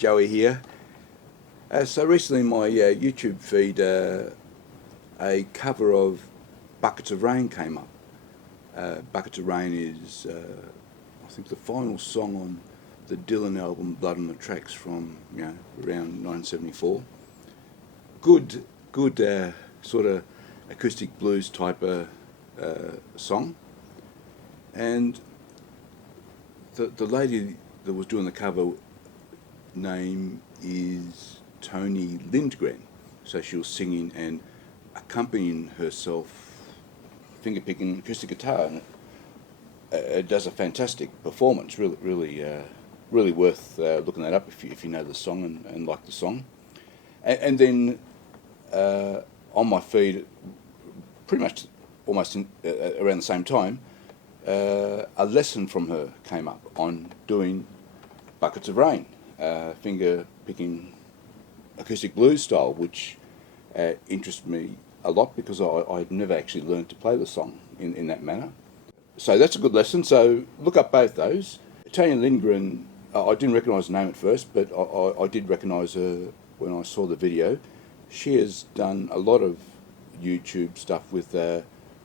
Joey here. So recently my YouTube feed, a cover of Buckets of Rain came up. Buckets of Rain is, I think, the final song on the Dylan album Blood on the Tracks from around 1974. Good sort of acoustic blues type of song. And the lady that was doing the cover name is Toni Lindgren. So she was singing and accompanying herself, finger picking acoustic guitar, and it does a fantastic performance. Really worth looking that up if you know the song and like the song. And then on my feed, pretty much almost around the same time, a lesson from her came up on doing Buckets of Rain, finger picking acoustic blues style, which interested me a lot because I'd never actually learned to play the song in that manner. So that's a good lesson. So look up both those. Toni Lindgren, I didn't recognise the name at first, but I did recognise her when I saw the video. She has done a lot of YouTube stuff with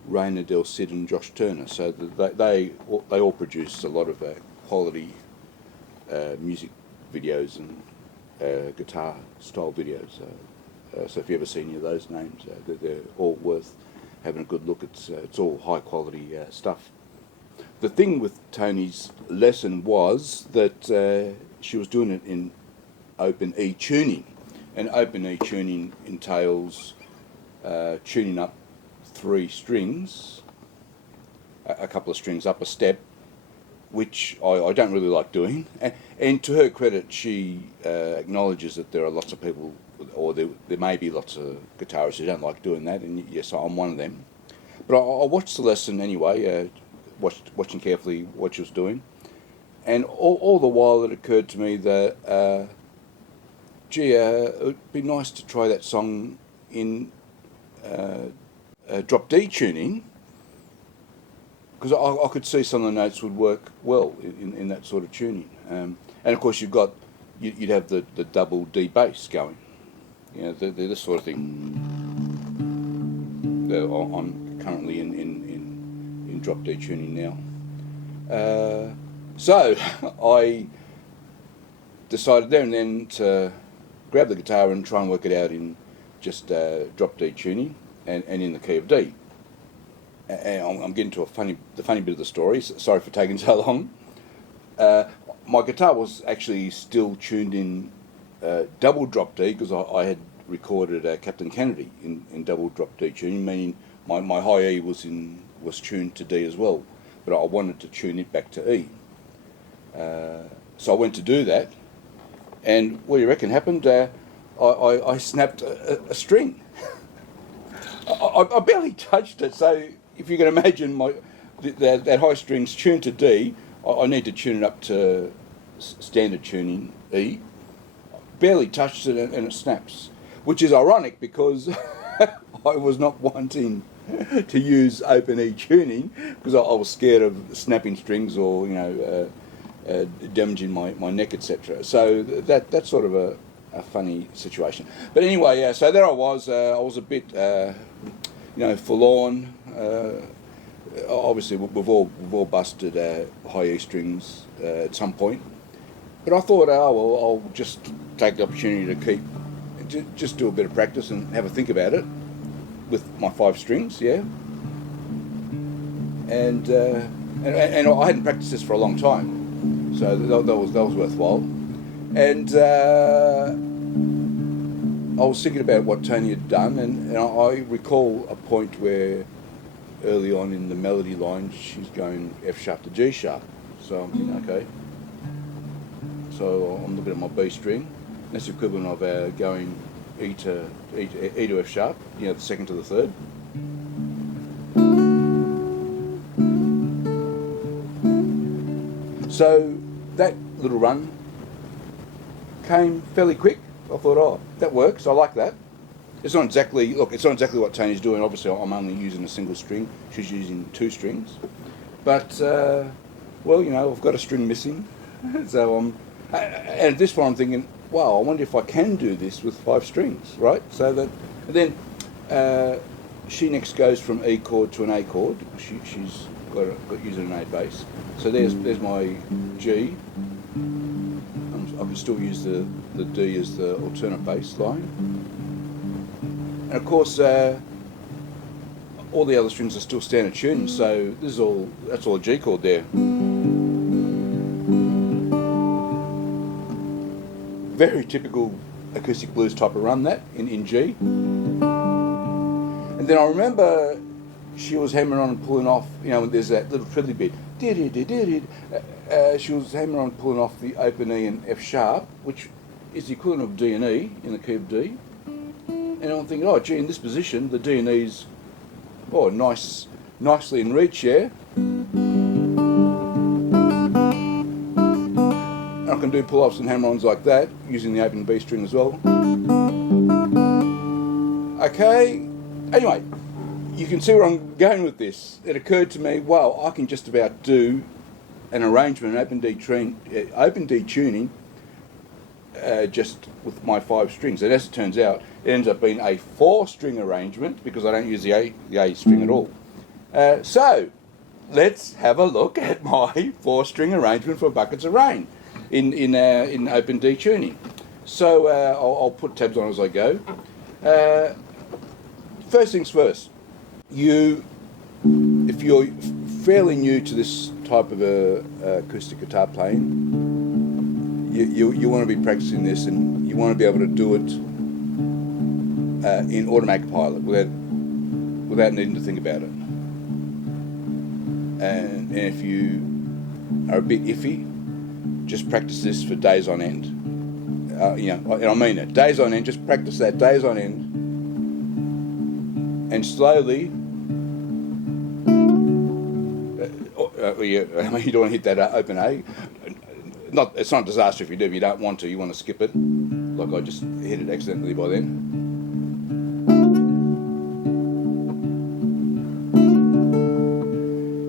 Raina Del Cid and Josh Turner, so they all produce a lot of quality music videos and guitar style videos. So if you ever see any of those names, they're all worth having a good look. It's all high quality stuff. The thing with Toni's lesson was that she was doing it in open E tuning, and open E tuning entails tuning up 3 strings, a couple of strings up a step, which I don't really like doing. And to her credit, she acknowledges that there are lots of people, or there may be lots of guitarists who don't like doing that, and yes, I'm one of them. But I watched the lesson anyway, watching carefully what she was doing, and all the while it occurred to me that, it would be nice to try that song in drop D tuning, because I could see some of the notes would work well in that sort of tuning. And of course you'd have the double D bass going, this sort of thing. I'm currently in drop D tuning now. So I decided there and then to grab the guitar and try and work it out in just drop D tuning and in the key of D. And I'm getting to the funny bit of the story. Sorry for taking so long. My guitar was actually still tuned in double drop D, because I had recorded Captain Kennedy in double drop D tuning, meaning my high E was tuned to D as well, but I wanted to tune it back to E. So I went to do that, and what do you reckon happened? I snapped a string. I barely touched it, so if you can imagine that high string's tuned to D, I need to tune it up to standard tuning E. Barely touched it and it snaps, which is ironic because I was not wanting to use open E tuning because I was scared of snapping strings or damaging my neck, etc. So that's sort of a funny situation. But anyway, so there I was a bit forlorn. Obviously we've all busted high E strings at some point, but I thought, I'll just take the opportunity to just do a bit of practice and have a think about it with my 5 strings, and I hadn't practiced this for a long time, so that was worthwhile. And I was thinking about what Toni had done, and I recall a point where early on in the melody line she's going F sharp to G sharp. So I'm thinking, okay. So I'm looking at my B string. That's the equivalent of going E to F sharp, the second to the third. So that little run came fairly quick. I thought, that works. I like that. It's not exactly what Toni's doing. Obviously, I'm only using a single string. She's using 2 strings. But, I've got a string missing. So and at this point I'm thinking, wow, I wonder if I can do this with 5 strings, right? So that, and then she next goes from E chord to an A chord. She's got using an A bass. So there's my G. I can still use the D as the alternate bass line. And of course, all the other strings are still standard tuning, so that's all a G chord there. Very typical acoustic blues type of run, that in G. And then I remember she was hammering on and pulling off, there's that little fiddly bit. She was hammering on and pulling off the open E and F sharp, which is the equivalent of D and E in the key of D. And I'm thinking, oh gee, in this position, the D and E's, nicely in reach, yeah. And I can do pull-offs and hammer-ons like that, using the open B string as well. Okay, anyway, you can see where I'm going with this. It occurred to me, wow, I can just about do an arrangement, an open D tuning, just with my 5 strings. And as it turns out, it ends up being a 4-string arrangement because I don't use the A string at all. So let's have a look at my 4-string arrangement for Buckets of Rain in open D tuning. So I'll put tabs on as I go. First things first, if you're fairly new to this type of acoustic guitar playing, you want to be practicing this, and you want to be able to do it in automatic pilot without needing to think about it. And if you are a bit iffy, just practice this for days on end. And I mean it, days on end. Just practice that days on end, and slowly. You don't want to hit that open A. It's not a disaster if you do. If you don't want to, you want to skip it. Like I just hit it accidentally by then.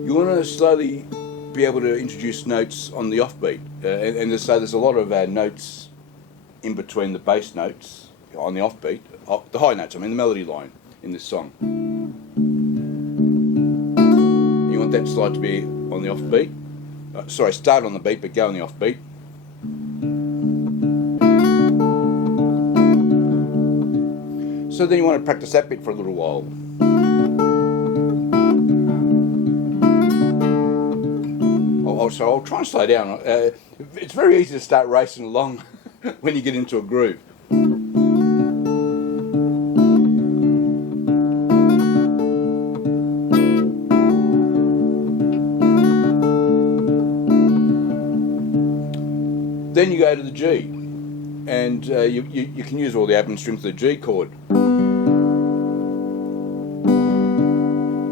You want to slowly be able to introduce notes on the offbeat, and so there's a lot of notes in between the bass notes on the offbeat, the high notes. I mean the melody line in this song. You want that slide to be on the offbeat. Start on the beat but go on the offbeat. So then you want to practice that bit for a little while. So I'll try and slow down. It's very easy to start racing along when you get into a groove. Then you go to the G, and you can use all the open strings of the G chord,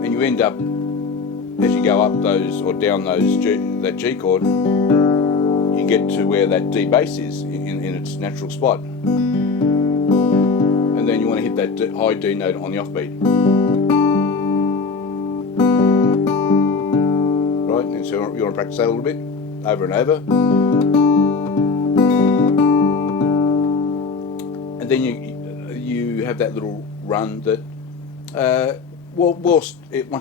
and you end up, as you go up those or down that G chord, you get to where that D bass is in its natural spot, and then you want to hit that high D note on the offbeat, right? And so you want to practice that a little bit, over and over. And then you have that little run that, once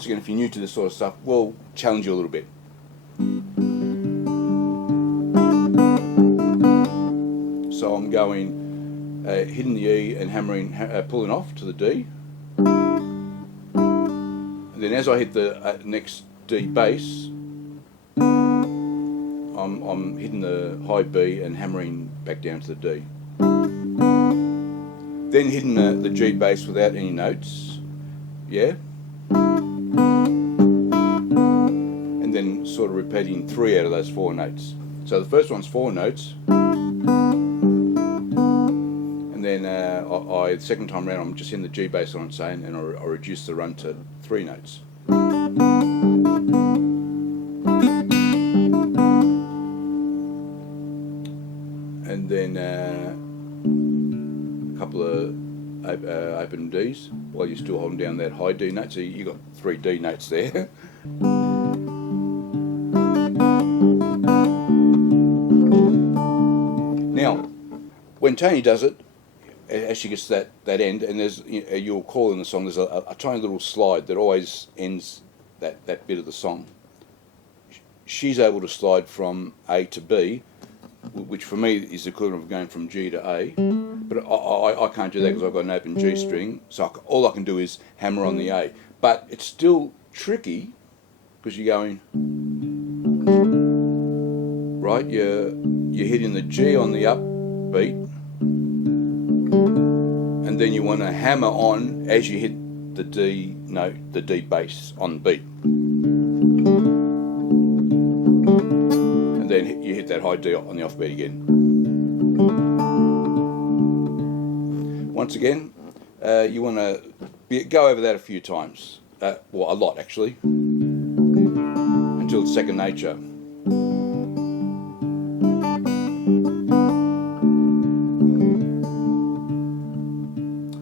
again, if you're new to this sort of stuff, will challenge you a little bit. So I'm going, hitting the E and hammering, pulling off to the D. And then as I hit the next D bass, I'm hitting the high B and hammering back down to the D. Then hitting the G bass without any notes, yeah? And then sort of repeating 3 out of those 4 notes. So the first one's 4 notes, and then the second time around I'm just in the G bass on its own, and I reduce the run to 3 notes. And then a couple of open Ds while you're still holding down that high D note. So you got 3 D notes there. Now, when Toni does it, as she gets to that end, and there's, you'll call in the song, there's a tiny little slide that always ends that bit of the song. She's able to slide from A to B, which for me is the equivalent of going from G to A, but I can't do that because I've got an open G string, so all I can do is hammer on the A. But it's still tricky because you're going, right, you're hitting the G on the upbeat, and then you want to hammer on as you hit the D note, the D bass on beat. And then you hit that high D on the offbeat again. Once again, you want to go over that a few times, well, a lot actually, until it's second nature.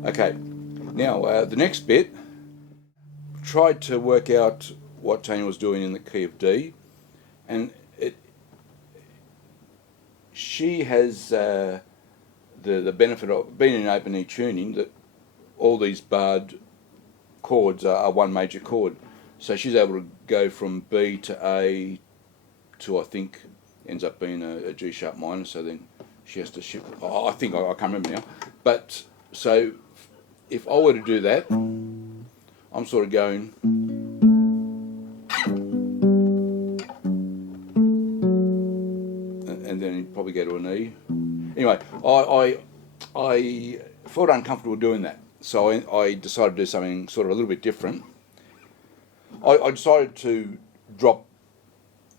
Okay, now the next bit, tried to work out what Toni was doing in the key of D, and she has the benefit of being in open E tuning, that all these barred chords are one major chord, so she's able to go from B to A to, I think, ends up being a G sharp minor, so then she has to shift, I think, I can't remember now, but so if I were to do that, I'm sort of going, and then you probably go to an E. Anyway, I felt uncomfortable doing that, so I decided to do something sort of a little bit different. I decided to drop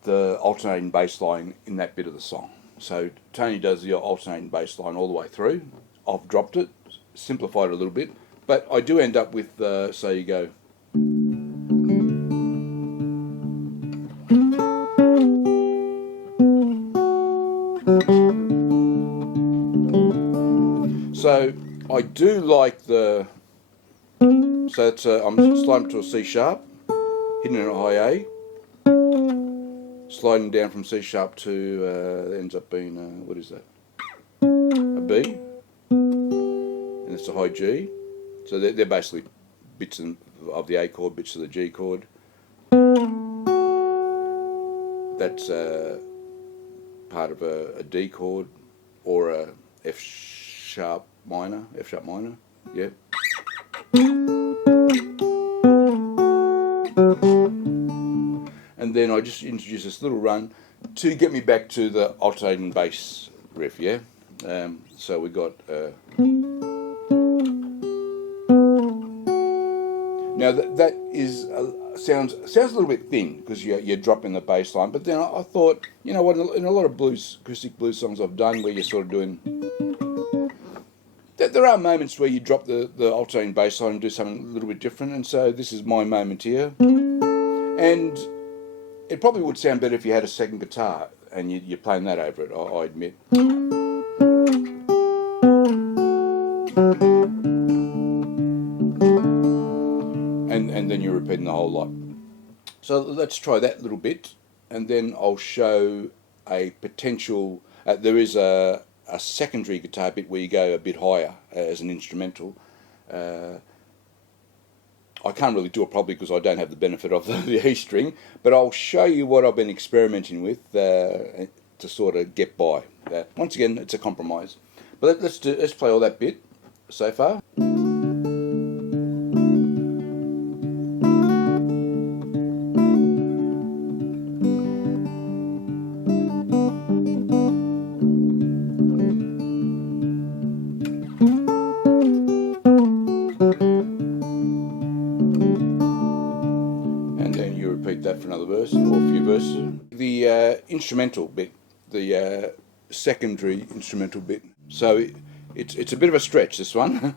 the alternating bass line in that bit of the song. So Toni does the alternating bass line all the way through. I've dropped it, simplified it a little bit, but I do end up with, so you go. So I do like the, so it's I'm sliding to a C sharp, hitting it at high A, sliding down from C sharp to, ends up being, what is that, a B, and it's a high G. So they're basically bits of the A chord, bits of the G chord. That's part of a D chord or a F sharp minor, yeah. And then I just introduce this little run to get me back to the alternating bass riff, yeah. So we got. Now that is sounds a little bit thin because you're dropping the bass line, but then I thought, you know what, in a lot of acoustic blues songs I've done where you're sort of doing, there are moments where you drop the alternating bass line and do something a little bit different, and so this is my moment here. And it probably would sound better if you had a second guitar and you're playing that over it, I admit. And then you're repeating the whole lot. So let's try that little bit, and then I'll show a potential, there is a secondary guitar bit where you go a bit higher as an instrumental. I can't really do it probably because I don't have the benefit of the E string, but I'll show you what I've been experimenting with to sort of get by. Once again, it's a compromise. But let's play all that bit so far. That for another verse or a few verses. The instrumental bit, the secondary instrumental bit. So it's a bit of a stretch, this one.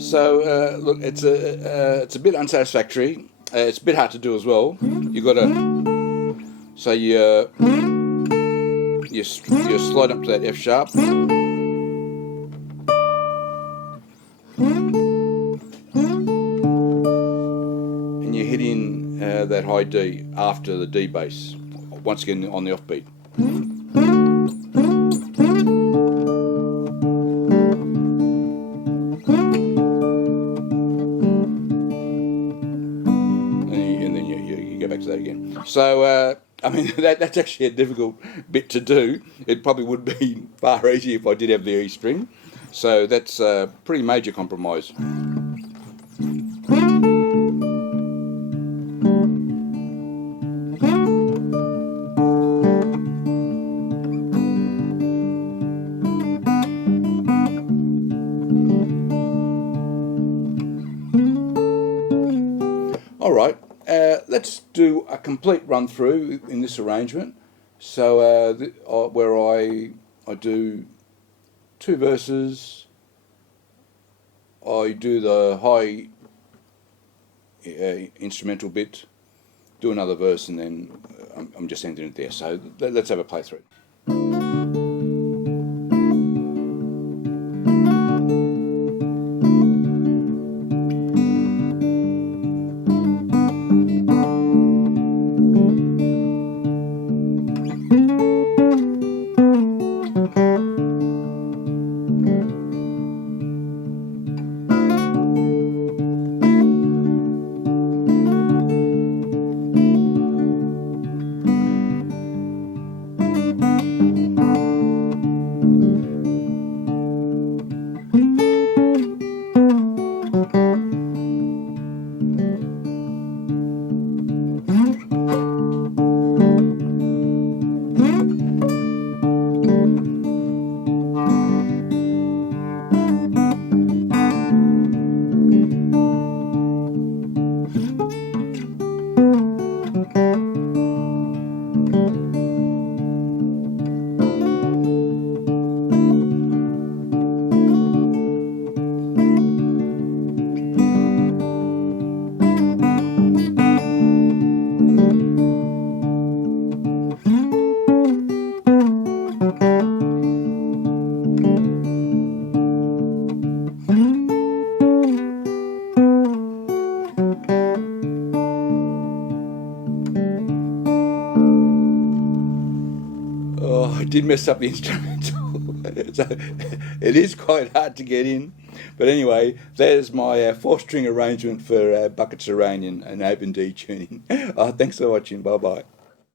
So look, it's a bit unsatisfactory. It's a bit hard to do as well. You got to, so you slide up to that F sharp, and you hit in that high D after the D bass, once again on the offbeat. And then you go back to that again. So, I mean, that's actually a difficult bit to do. It probably would be far easier if I did have the E string. So that's a pretty major compromise. All right, let's do a complete run through in this arrangement. So where I do 2 verses, I do the high instrumental bit, do another verse, and then I'm just ending it there. So let's have a playthrough. Oh, I did mess up the instrumental. So it is quite hard to get in. But anyway, there's my 4-string arrangement for Buckets of Rain and open D tuning. Thanks for watching. Bye-bye.